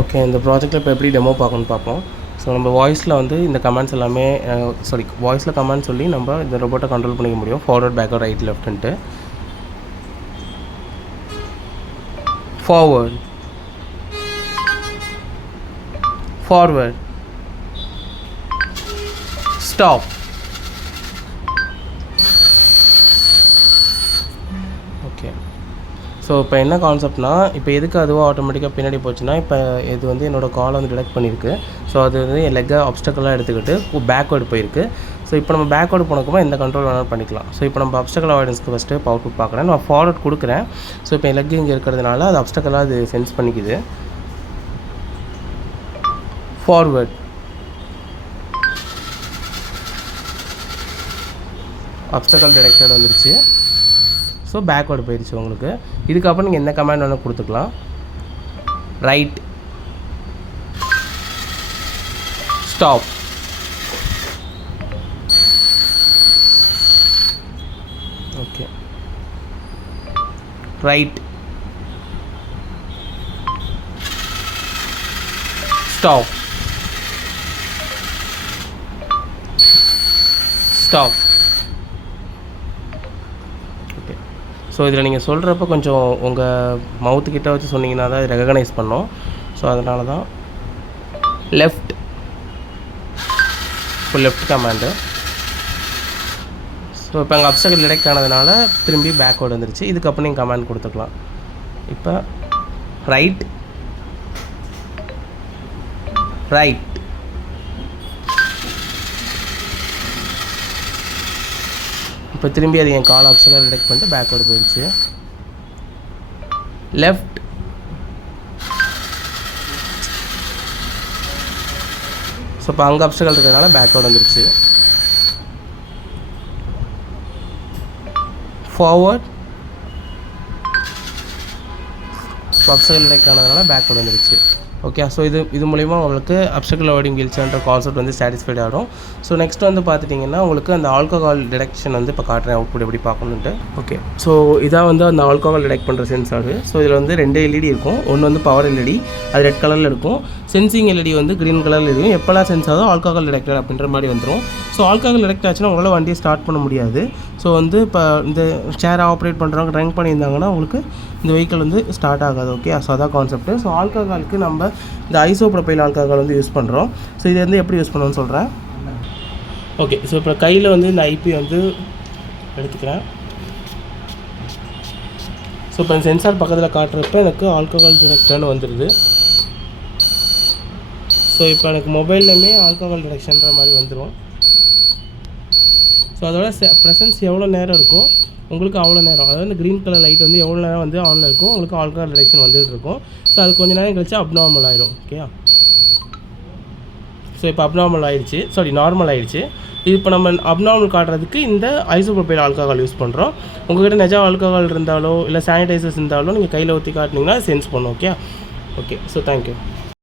Okay, இந்த ப்ராஜெக்ட்டில் இப்போ எப்படி டெமோ பார்க்கணும்னு பார்ப்போம். ஸோ நம்ம வாய்ஸில் வந்து இந்த கமெண்ட்ஸ் எல்லாமே வாய்ஸில் கமெண்ட் சொல்லி நம்ம இந்த ரோபோட்டை கண்ட்ரோல் பண்ணிக்க முடியும். ஃபார்வர்ட், பேக்வர்ட், ரைட், லெஃப்ட்டுன்ட்டு. Forward, forward, stop. Okay, so இப்போ என்ன கான்செப்ட்னா, இப்போ எதுக்கு அதுவும் ஆட்டோமேட்டிக்காக பின்னாடி போச்சுன்னா, இப்போ இது வந்து என்னோடய காலை வந்து டிடெக்ட் பண்ணியிருக்கு. ஸோ அது வந்து என் லெக்கை அப்ஸ்டக்கலாக எடுத்துக்கிட்டு பேக்வேர்டு போயிருக்கு. ஸோ இப்போ நம்ம பேக்வேர்டு போனக்குமா இந்த கண்ட்ரோல் வேணாலும் பண்ணிக்கலாம். ஸோ இப்போ நம்ம அப்ஸ்டக்கல் அவாய்டன்ஸ்க்கு ஃபஸ்ட்டு அவுட்புட் பார்க்குறேன். நான் ஃபார்வர்ட் கொடுக்குறேன். ஸோ இப்போ என் லெக் இங்கே இருக்கிறதுனால அது அப்ஸ்டக்கலாக அது சென்ஸ் பண்ணிக்குது. ஃபார்வர்ட், அப்ஸ்டக்கல் டிடெக்டட் வந்துருச்சு. ஸோ பேக்வேர்டு போயிடுச்சு உங்களுக்கு. இதுக்கப்புறம் நீங்கள் எந்த கமாண்ட் வேணால் கொடுத்துக்கலாம். Right, stop. Okay, right, stop, stop. Okay, so இதில் நீங்கள் சொல்கிறப்ப கொஞ்சம் உங்கள் மவுத்துக்கிட்ட வச்சு சொன்னீங்கன்னா தான் இது ரெகனைஸ் பண்ணோம். ஸோ அதனால தான் லெஃப்ட், இப்போ லெஃப்ட் கமாண்டு. ஸோ இப்போ அங்கே அப்ஸ்டக்கல் டிடெக்ட் ஆனதுனால திரும்பி பேக்வேர்டு வந்துருச்சு. இதுக்கப்புறம் நீங்கள் கமாண்ட் கொடுத்துக்கலாம். இப்போ ரைட், ரைட், இப்போ திரும்பி அது என் கால் அப்ஸ்டக்கல் டிடெக்ட் பண்ணிட்டு பேக்வேர்டு போயிடுச்சு. லெஃப்ட், ஸோ இப்போ அங்கே அப்ஸ்டக்கல் இருக்கிறதுனால பேக்வேர்டு வந்துருச்சு. ஃபார்வர்ட், ஸோ அப்ஸ்டக்கல் டிடெக்ட் ஆனதுனால பேக்வேர்டு வந்துருச்சு. ஓகே, ஸோ இது மூலிமா உங்களுக்கு அப்ஸ்டக்கல் அவாய்டிங் கில்ஸ்ன்ற கான்செப்ட் வந்து சாட்டிஸ்ஃபைட் ஆகிடும். ஸோ நெக்ஸ்ட் வந்து பார்த்துட்டிங்கன்னா உங்களுக்கு அந்த ஆல்கஹால் டிடெக்ஷன் வந்து இப்போ காட்டுறேன் அவுட்புட் எப்படி பார்க்கணுன்ட்டு. ஓகே, ஸோ இதான் வந்து அந்த ஆல்கஹால் டிடெக்ட் பண்ணுற சென்சாரு. ஸோ இதில் வந்து 2 எல்இடி இருக்கும். ஒன்று வந்து பவர் எல்இடி, அது ரெட் கலரில் இருக்கும். சென்சிங் எல்இடி வந்து க்ரீன் கலரில் இருக்கும். எப்போல்லாம் சென்ஸ் ஆகுதோ ஆல்கஹால் டிடெக்டர் அப்படின்ற மாதிரி வந்துடும். ஸோ ஆல்கஹால் டிடெக்ட் ஆச்சுன்னா உங்களால் வண்டியை ஸ்டார்ட் பண்ண முடியாது. ஸோ வந்து இப்போ இந்த சேரை ஆப்ரேட் பண்ணுறவங்க ட்ரைங் பண்ணியிருந்தாங்கன்னா உங்களுக்கு இந்த வெஹிக்கிள் வந்து ஸ்டார்ட் ஆகாது. ஓகே, ஸோ அதான் கான்செப்ட்டு. ஸோ ஆல்கஹாலுக்கு நம்ம இந்த ஐசோப்ரோபைல் ஆல்கஹால் வந்து யூஸ் பண்ணுறோம். ஸோ இது வந்து எப்படி யூஸ் பண்ணணும்னு சொல்கிறேன். ஓகே, ஸோ இப்போ கையில் வந்து இந்த ஐபி வந்து எடுத்துக்கிறேன். ஸோ இப்போ சென்சார் பக்கத்தில் காட்டுறப்ப எனக்கு ஆல்கஹால் டிடெக்டர்னு வந்துடுது. ஸோ இப்போ எனக்கு மொபைல்லையுமே ஆல்கஹால் டிடெக்ஷன்ற மாதிரி வந்துடும். ஸோ அதோட ப்ரெசன்ஸ் எவ்வளோ நேரம் இருக்கோ உங்களுக்கு அவ்வளோ நேரம், அதாவது இந்த க்ரீன் கலர் லைட் வந்து எவ்வளோ நேரம் வந்து ஆனில் இருக்கும் உங்களுக்கு ஆல்கஹால் டிடெக்ஷன் வந்துகிட்டு இருக்கும். ஸோ அது கொஞ்சம் நேரம் கழிச்சு அப்நார்மல் ஆயிடும். ஓகேயா, ஸோ இப்போ அப்நார்மல் ஆகிடுச்சு, நார்மல் ஆகிடுச்சு. இப்போ நம்ம அப்நார்மல் காட்டுறதுக்கு இந்த ஐசோப்ரோபைல் ஆல்கஹால் யூஸ் பண்ணுறோம். உங்கள்கிட்ட நிஜ ஆல்கஹால் இருந்தாலோ இல்லை சானிடைசர்ஸ் இருந்தாலோ நீங்கள் கையில் ஊற்றி காட்டினீங்கன்னா சென்ஸ் பண்ணும். Okay, so thank you.